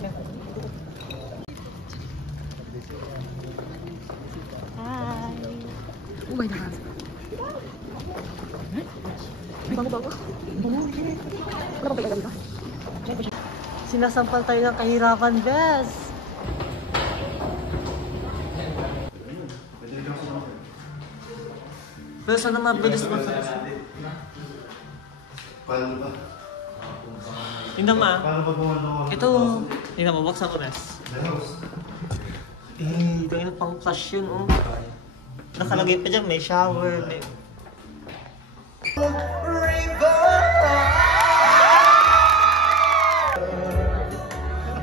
Hi! Oh my God! Bango-bango. Wala pa pala dito. Sinasampal tayo ng kahirapan, Bes! Pero sana mabilis mo sa Paano ba? tingnan mo ah. Paano ba bumalo ko? Ito, tingnan mo, baksa ko, Bes. Dahil na pang flash yun, oh. Nakalagay pa dyan, may shower, may...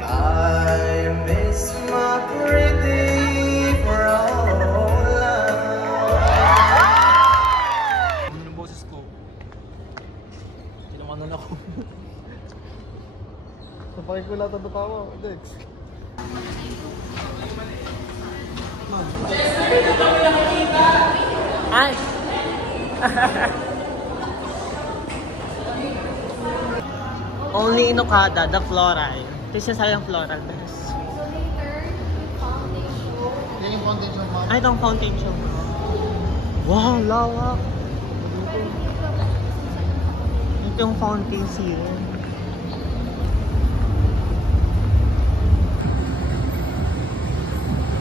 I miss my pretty Frola. Ano yung boses ko? Tinanganan ako. Kapag ko lahat ang tatawa, Dex. Ay! Only in Okada, the floral. Kasi sayang floral, Bes. Yan yung foundation mo. Ay, itong foundation. Wow, lawak! Ito yung fountain serum.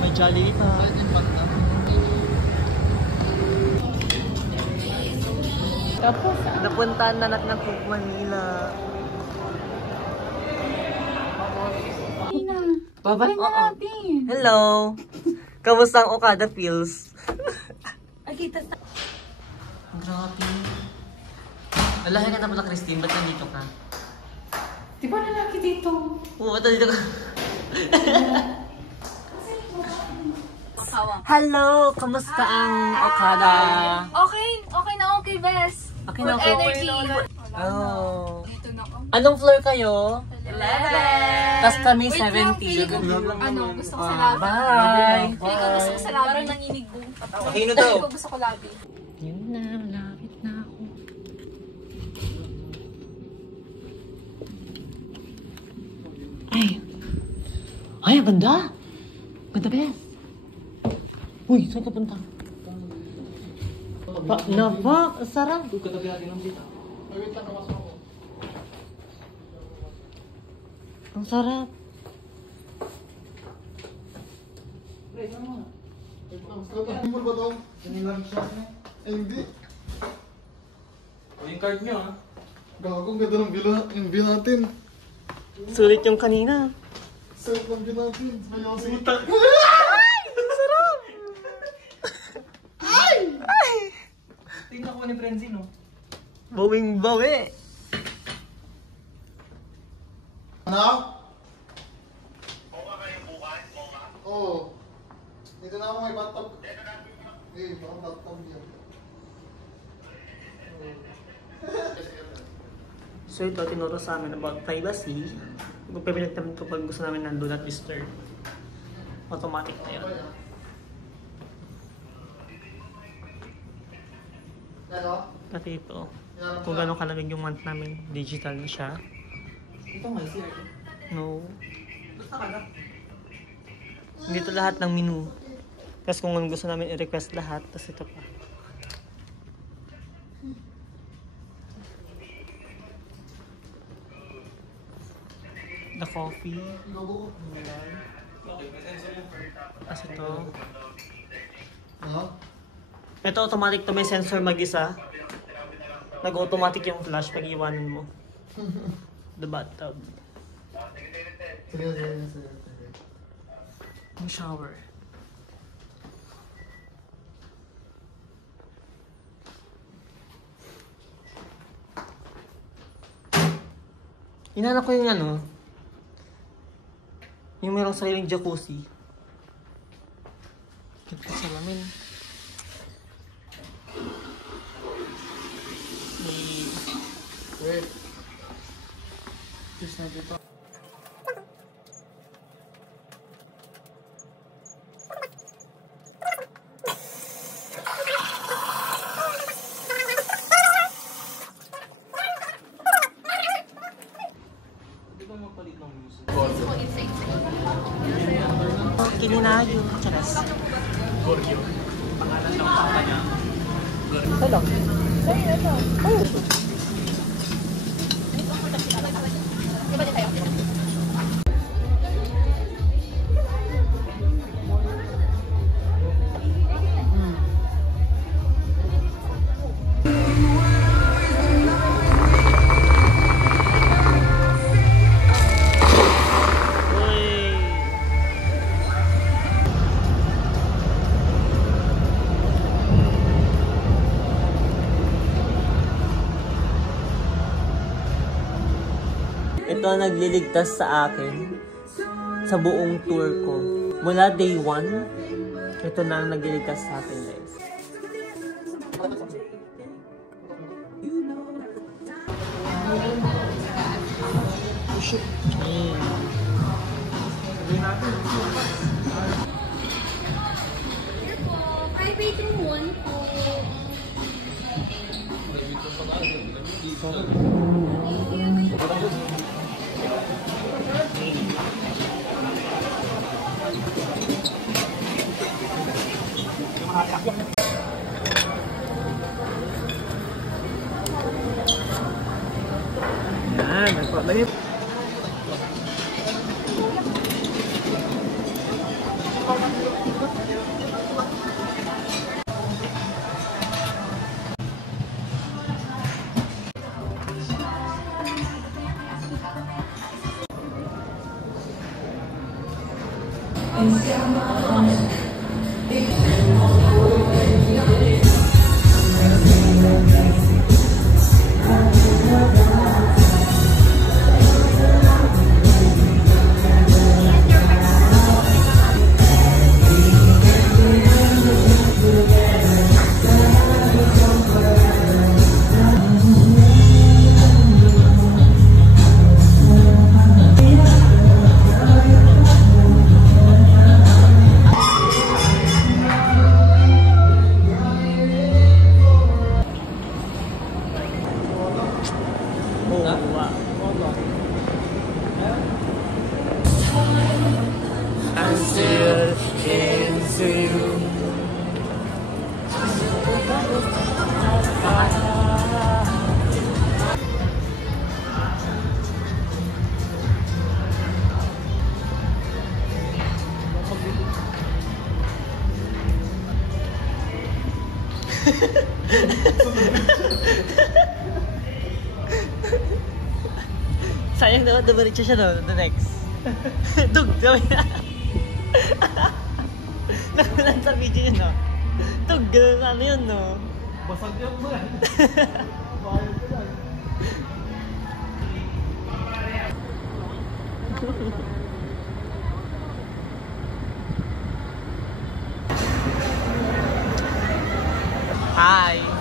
May Jollibee pa. Tapos, napuntahan na natin ng Cook Manila. Babay na natin. Hello! Kamusta ang Okada feels? Ay, kita sa... Grabe. Lalahi ka na pala, Christine. Ba't nandito ka? Di ba lalaki dito? Oo, ba't nandito ka? Asawa. Hello! Kamusta ang Okada? Okay, okay na okay, best. Okay Good na okay. energy. Oh. Dito na ako. Anong floor kayo? 11. Tas kami Wait lang, 70. feeling ko, ano, gusto ko sa labi. Bye! Feeling ko gusto ko sa labi. Parang nanginig buong katawan. Makino daw. Feeling ko gusto ko labi. Yun na, malapit na ako. Ay! Ay, ang ganda! Ganda, Beth! Uy, saan ka punta? Napak! Ang sarap! Ang sarap! Simple ba daw? Ay, hindi. Yung card nyo, ah. Gago, ang ganda ng yung view natin. Sulit yung kanina. Sarap ng view natin. Mayosi. Tingnan ko ni Frenzy, no? Bawing bawi! Ano? Oo. Dito na ako may bathtub. Eh, parang bathtub yan. So ito, tinuro sa amin about privacy. Magpapilit namin ito pag gusto namin ng do not disturb. Automatic na yun. Ano? Pati ito, kung gano'ng kalamig yung month namin, digital na siya. Ito nga, CR. No. Basta ka na. Dito lahat ng menu. Tapos kung gusto namin i-request lahat, tapos ito pa. The coffee. Tapos ito. Ano? Ito automatic to, may sensor mag-isa. Nag-automatic yung flash pag iwanan mo. The bathtub. Sige, sige, sige. Yung shower. Inanak ko yung ano, yung merong sariling jacuzzi. Ito sa lamin. Wait. Just na dito. Di ba magpalit ng music? ko insane. Kininayo. Charas. Goryo. Pangalan ng papa niya. Ito lang. Diba din tayo? Ito ang nagliligtas sa akin sa buong tour ko. Mula day 1, ito na ang nagliligtas sa akin, guys. Ay, waiting one po. Yan, nagpapalip. Until into you. Sayang naman, dumiretso siya doon. The next. Tug, gawin na. Nakulan sa video yun, no? Tug, gawin na ano yun, no? Basag yan mo yan. Bayad ko yan. Hi!